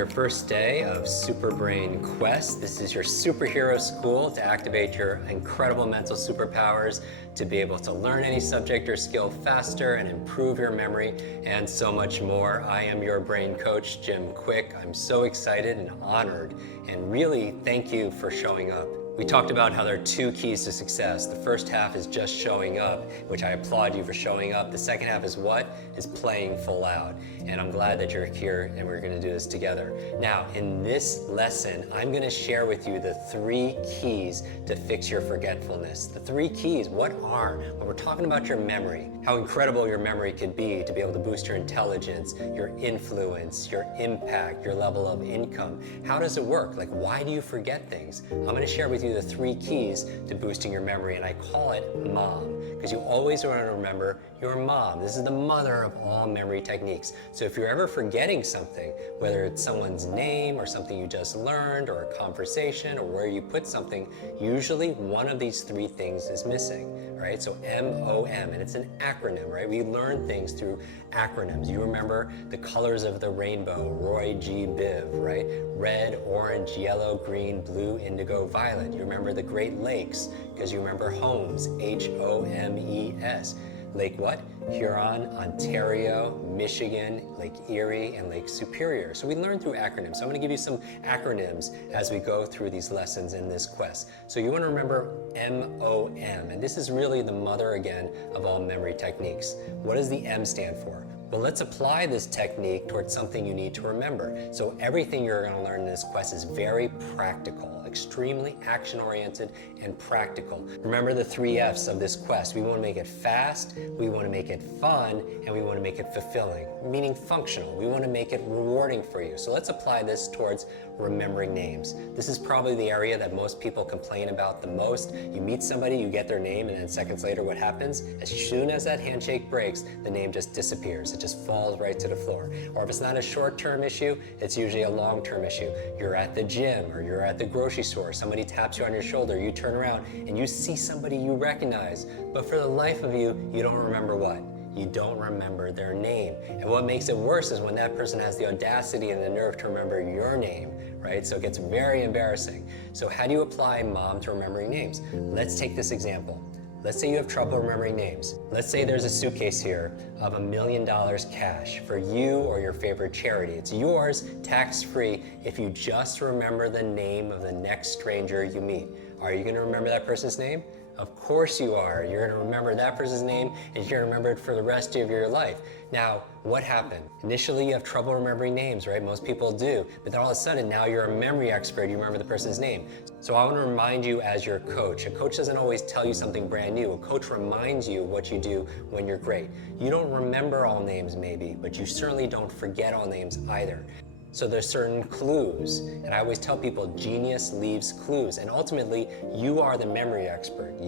your first day of Super Brain Quest. This is your superhero school to activate your incredible mental superpowers, to be able to learn any subject or skill faster and improve your memory, and so much more. I am your brain coach, Jim Kwik. I'm so excited and honored, and really thank you for showing up. We talked about how there are two keys to success. The first half is just showing up, which I applaud you for showing up. The second half is what? Is playing full out. And I'm glad that you're here and we're gonna do this together. Now, in this lesson, I'm gonna share with you the 3 keys to fix your forgetfulness. The 3 keys, what are? Well, we're talking about your memory, how incredible your memory could be to be able to boost your intelligence, your influence, your impact, your level of income. How does it work? Like, why do you forget things? I'm gonna share with you the 3 keys to boosting your memory, and I call it MOM, because you always want to remember your mom. This is the mother of all memory techniques. So if you're ever forgetting something, whether it's someone's name or something you just learned or a conversation or where you put something, usually one of these 3 things is missing, right? So MOM, and it's an acronym, right? We learn things through acronyms. You remember the colors of the rainbow, Roy G. Biv, right? Red, orange, yellow, green, blue, indigo, violet. You remember the Great Lakes because you remember Homes, H-O-M-E-S. Lake what? Huron, Ontario, Michigan, Lake Erie, and Lake Superior. So we learn through acronyms. So I'm going to give you some acronyms as we go through these lessons in this quest. So you want to remember MOM, and this is really the mother again of all memory techniques. What does the M stand for? Well, let's apply this technique towards something you need to remember. So everything you're going to learn in this quest is very practical, extremely action-oriented and practical. Remember the 3 F's of this quest. We want to make it fast, we want to make it fun, and we want to make it fulfilling, meaning functional. We want to make it rewarding for you. So let's apply this towards remembering names. This is probably the area that most people complain about the most. You meet somebody, you get their name, and then seconds later what happens? As soon as that handshake breaks, the name just disappears. It just falls right to the floor. Or if it's not a short-term issue, it's usually a long-term issue. You're at the gym or you're at the grocery store, somebody taps you on your shoulder, you turn around and you see somebody you recognize, but for the life of you, you don't remember what? You don't remember their name. And what makes it worse is when that person has the audacity and the nerve to remember your name, right? So it gets very embarrassing. So how do you apply MOM to remembering names? Let's take this example. Let's say you have trouble remembering names. Let's say there's a suitcase here of $1 million cash for you or your favorite charity. It's yours, tax-free, if you just remember the name of the next stranger you meet. Are you gonna remember that person's name? Of course you are. You're gonna remember that person's name and you're gonna remember it for the rest of your life. Now, what happened? Initially, you have trouble remembering names, right? Most people do. But then all of a sudden, now you're a memory expert. You remember the person's name. So I want to remind you as your coach. A coach doesn't always tell you something brand new. A coach reminds you what you do when you're great. You don't remember all names maybe, but you certainly don't forget all names either. So there's certain clues, and I always tell people genius leaves clues, and ultimately you are the memory expert,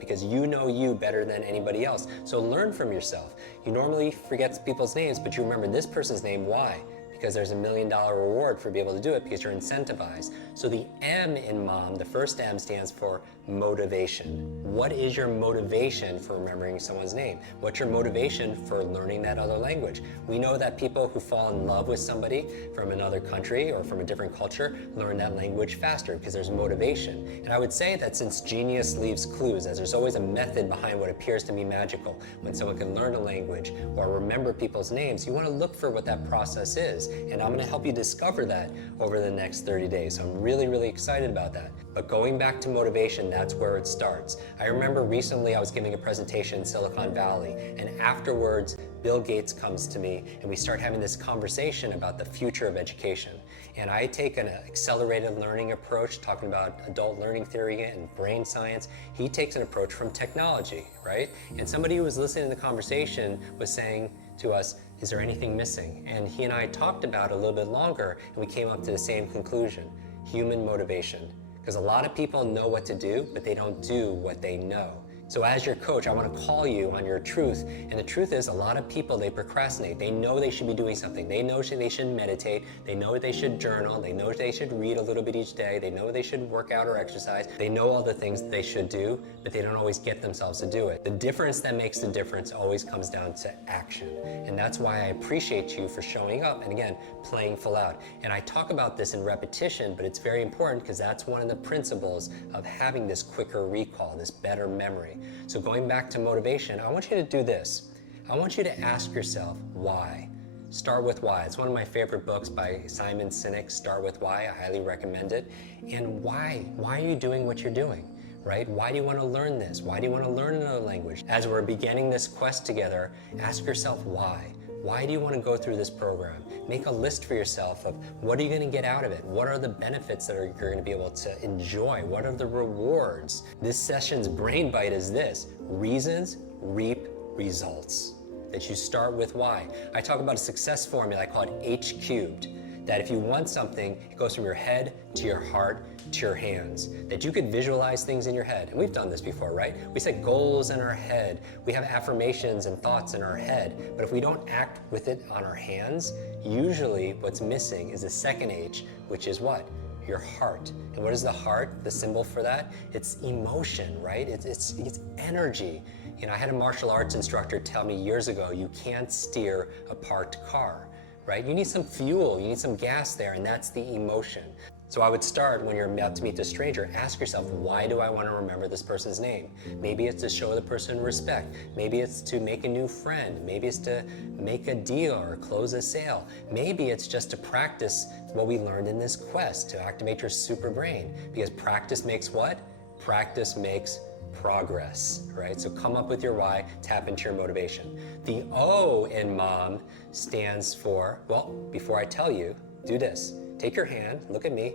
because you know you better than anybody else. So learn from yourself. You normally forget people's names, but you remember this person's name. Why? Because there's $1 million reward for being able to do it because you're incentivized. So the M in MOM, the first M stands for motivation. What is your motivation for remembering someone's name? What's your motivation for learning that other language? We know that people who fall in love with somebody from another country or from a different culture learn that language faster because there's motivation. And I would say that since genius leaves clues, as there's always a method behind what appears to be magical, when someone can learn a language or remember people's names, you want to look for what that process is. And I'm going to help you discover that over the next 30 days. So I'm really, really excited about that. But going back to motivation, that's where it starts. I remember recently I was giving a presentation in Silicon Valley, and afterwards, Bill Gates comes to me and we start having this conversation about the future of education. And I take an accelerated learning approach, talking about adult learning theory and brain science. He takes an approach from technology, right? And somebody who was listening to the conversation was saying to us, is there anything missing? And he and I talked about it a little bit longer and we came up to the same conclusion, human motivation. Because a lot of people know what to do, but they don't do what they know. So as your coach, I want to call you on your truth. And the truth is, a lot of people, they procrastinate. They know they should be doing something. They know they should meditate. They know they should journal. They know they should read a little bit each day. They know they should work out or exercise. They know all the things they should do, but they don't always get themselves to do it. The difference that makes the difference always comes down to action. And that's why I appreciate you for showing up and, again, playing full out. And I talk about this in repetition, but it's very important because that's one of the principles of having this quicker recall, this better memory. So going back to motivation, I want you to do this. I want you to ask yourself why. Start with why. It's one of my favorite books by Simon Sinek, Start with Why. I highly recommend it. And why? Why are you doing what you're doing? Right? Why do you want to learn this? Why do you want to learn another language? As we're beginning this quest together, ask yourself why. Why do you want to go through this program? Make a list for yourself of what are you going to get out of it? What are the benefits that you're going to be able to enjoy? What are the rewards? This session's brain bite is this: reasons reap results. That you start with why. I talk about a success formula, I call it H cubed. That if you want something, it goes from your head to your heart to your hands. That you could visualize things in your head. And we've done this before, right? We set goals in our head. We have affirmations and thoughts in our head. But if we don't act with it on our hands, usually what's missing is the second H, which is what? Your heart. And what is the heart? The symbol for that? It's emotion, right? It's energy. You know, I had a martial arts instructor tell me years ago, you can't steer a parked car. Right? You need some fuel, you need some gas there, and that's the emotion. So I would start when you're about to meet the stranger, ask yourself, why do I want to remember this person's name? Maybe it's to show the person respect. Maybe it's to make a new friend. Maybe it's to make a deal or close a sale. Maybe it's just to practice what we learned in this quest, to activate your super brain. Because practice makes what? Practice makes progress, right? So come up with your why, tap into your motivation. The O in mom stands for, well, before I tell you, do this. Take your hand, look at me.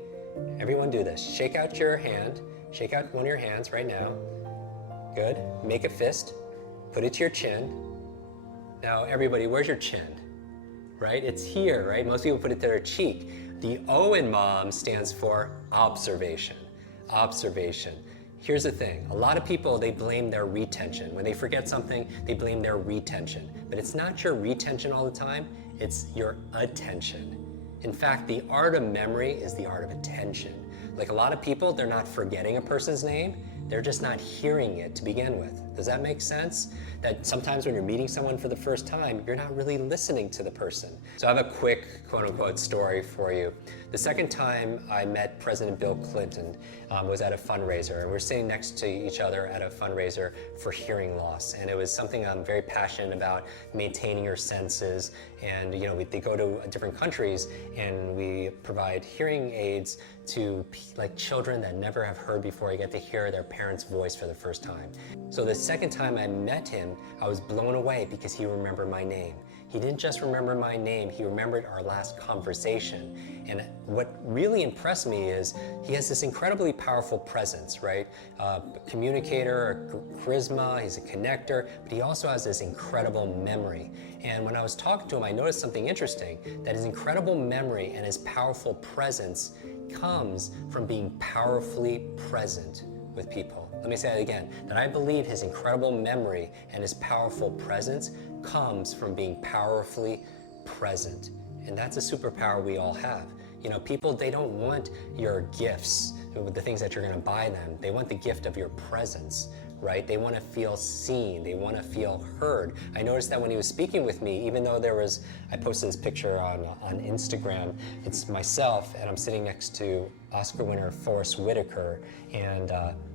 Everyone do this. Shake out your hand. Shake out one of your hands right now. Good. Make a fist. Put it to your chin. Now, everybody, where's your chin? Right? It's here, right? Most people put it to their cheek. The O in mom stands for observation. Observation. Here's the thing, a lot of people, they blame their retention. When they forget something, they blame their retention. But it's not your retention all the time, it's your attention. In fact, the art of memory is the art of attention. Like a lot of people, they're not forgetting a person's name, they're just not hearing it to begin with. Does that make sense? That sometimes when you're meeting someone for the first time, you're not really listening to the person. So I have a quick, quote unquote, story for you. The second time I met President Bill Clinton was at a fundraiser, and we're sitting next to each other at a fundraiser for hearing loss. And it was something I'm very passionate about, maintaining your senses. And you know, they go to different countries and we provide hearing aids to like children that never have heard before. You get to hear their parents' voice for the first time. So the second time I met him, I was blown away because he remembered my name. He didn't just remember my name, he remembered our last conversation. And what really impressed me is he has this incredibly powerful presence, right? Communicator, charisma, he's a connector, but he also has this incredible memory. And when I was talking to him, I noticed something interesting, that his incredible memory and his powerful presence comes from being powerfully present with people. Let me say it again, that I believe his incredible memory and his powerful presence comes from being powerfully present. And that's a superpower we all have. You know, people, they don't want your gifts, the things that you're gonna buy them. They want the gift of your presence, right? They wanna feel seen, they wanna feel heard. I noticed that when he was speaking with me, even though I posted this picture on Instagram, it's myself and I'm sitting next to Oscar winner Forrest Whitaker, and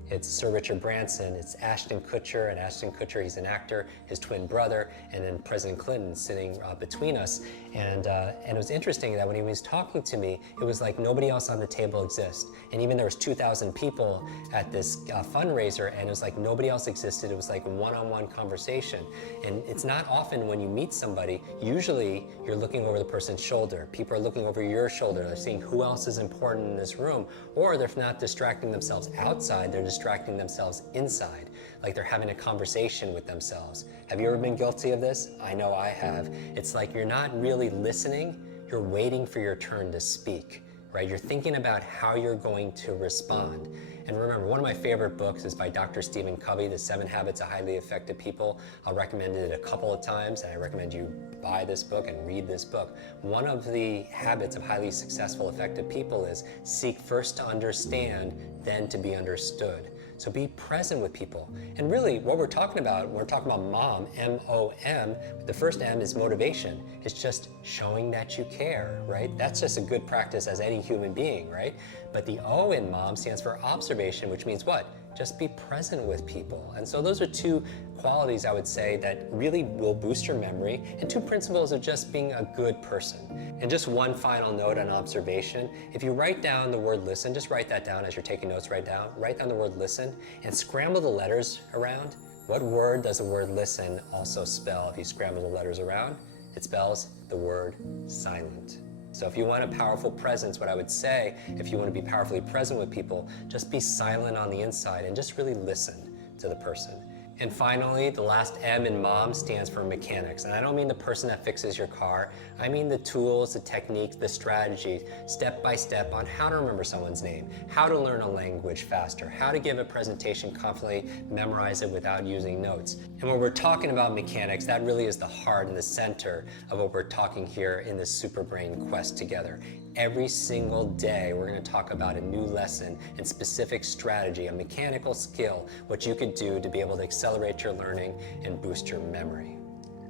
it's Sir Richard Branson, it's Ashton Kutcher, and Ashton Kutcher, he's an actor, his twin brother, and then President Clinton sitting between us. And it was interesting that when he was talking to me, it was like nobody else on the table exists. And even there was 2,000 people at this fundraiser, and it was like nobody else existed. It was like one-on-one conversation. And it's not often when you meet somebody, usually you're looking over the person's shoulder. People are looking over your shoulder. They're seeing who else is important in this room, or they're not distracting themselves outside, they're distracting themselves inside, like they're having a conversation with themselves. Have you ever been guilty of this? I know I have. It's like you're not really listening, you're waiting for your turn to speak, right? You're thinking about how you're going to respond. And remember, one of my favorite books is by Dr. Stephen Covey, The 7 Habits of Highly Effective People. I'll recommend it a couple of times, and I recommend you buy this book and read this book. One of the habits of highly successful, effective people is seek first to understand, then to be understood. So be present with people. And really, what we're talking about, when we're talking about MOM, M-O-M, the first M is motivation. It's just showing that you care, right? That's just a good practice as any human being, right? But the O in MOM stands for observation, which means what? Just be present with people. And so those are two qualities I would say that really will boost your memory, and two principles of just being a good person. And just one final note on observation. If you write down the word listen, just write that down as you're taking notes, write down the word listen and scramble the letters around. What word does the word listen also spell if you scramble the letters around? It spells the word silent. So if you want a powerful presence, what I would say, if you want to be powerfully present with people, just be silent on the inside and just really listen to the person. And finally, the last M in MOM stands for mechanics. And I don't mean the person that fixes your car. I mean the tools, the techniques, the strategies, step by step on how to remember someone's name, how to learn a language faster, how to give a presentation confidently, memorize it without using notes. And when we're talking about mechanics, that really is the heart and the center of what we're talking here in this Super Brain Quest together. Every single day, we're going to talk about a new lesson and specific strategy, a mechanical skill, what you could do to be able to accelerate your learning and boost your memory.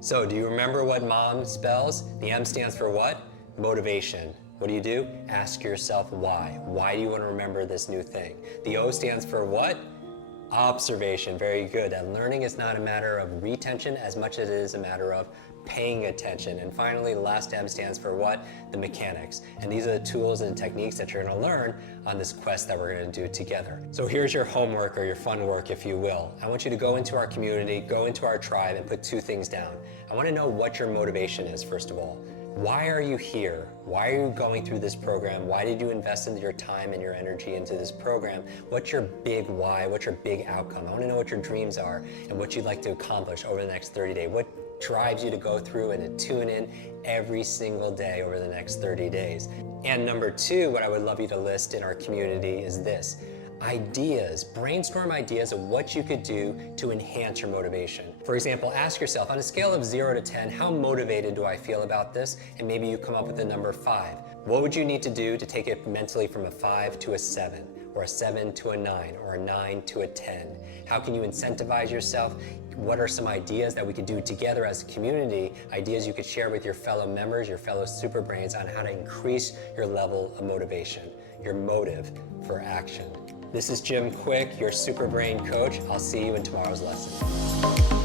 So do you remember what MOM spells? The M stands for what? Motivation. What do? Ask yourself why. Why do you want to remember this new thing? The O stands for what? Observation. Very good. That learning is not a matter of retention as much as it is a matter of paying attention. And finally, the last M stands for what? The mechanics. And these are the tools and techniques that you're going to learn on this quest that we're going to do together. So here's your homework or your fun work, if you will. I want you to go into our community, go into our tribe, and put two things down. I want to know what your motivation is, first of all. Why are you here? Why are you going through this program? Why did you invest in your time and your energy into this program? What's your big why? What's your big outcome? I want to know what your dreams are and what you'd like to accomplish over the next 30 days. What drives you to go through and to tune in every single day over the next 30 days. And number two, what I would love you to list in our community is this. Ideas, brainstorm ideas of what you could do to enhance your motivation. For example, ask yourself, on a scale of 0 to 10, how motivated do I feel about this? And maybe you come up with the number 5. What would you need to do to take it mentally from a 5 to a 7, or a 7 to a 9, or a 9 to a 10? How can you incentivize yourself? What are some ideas that we could do together as a community, ideas you could share with your fellow members, your fellow super brains on how to increase your level of motivation, your motive for action. This is Jim Kwik, your Super Brain Coach. I'll see you in tomorrow's lesson.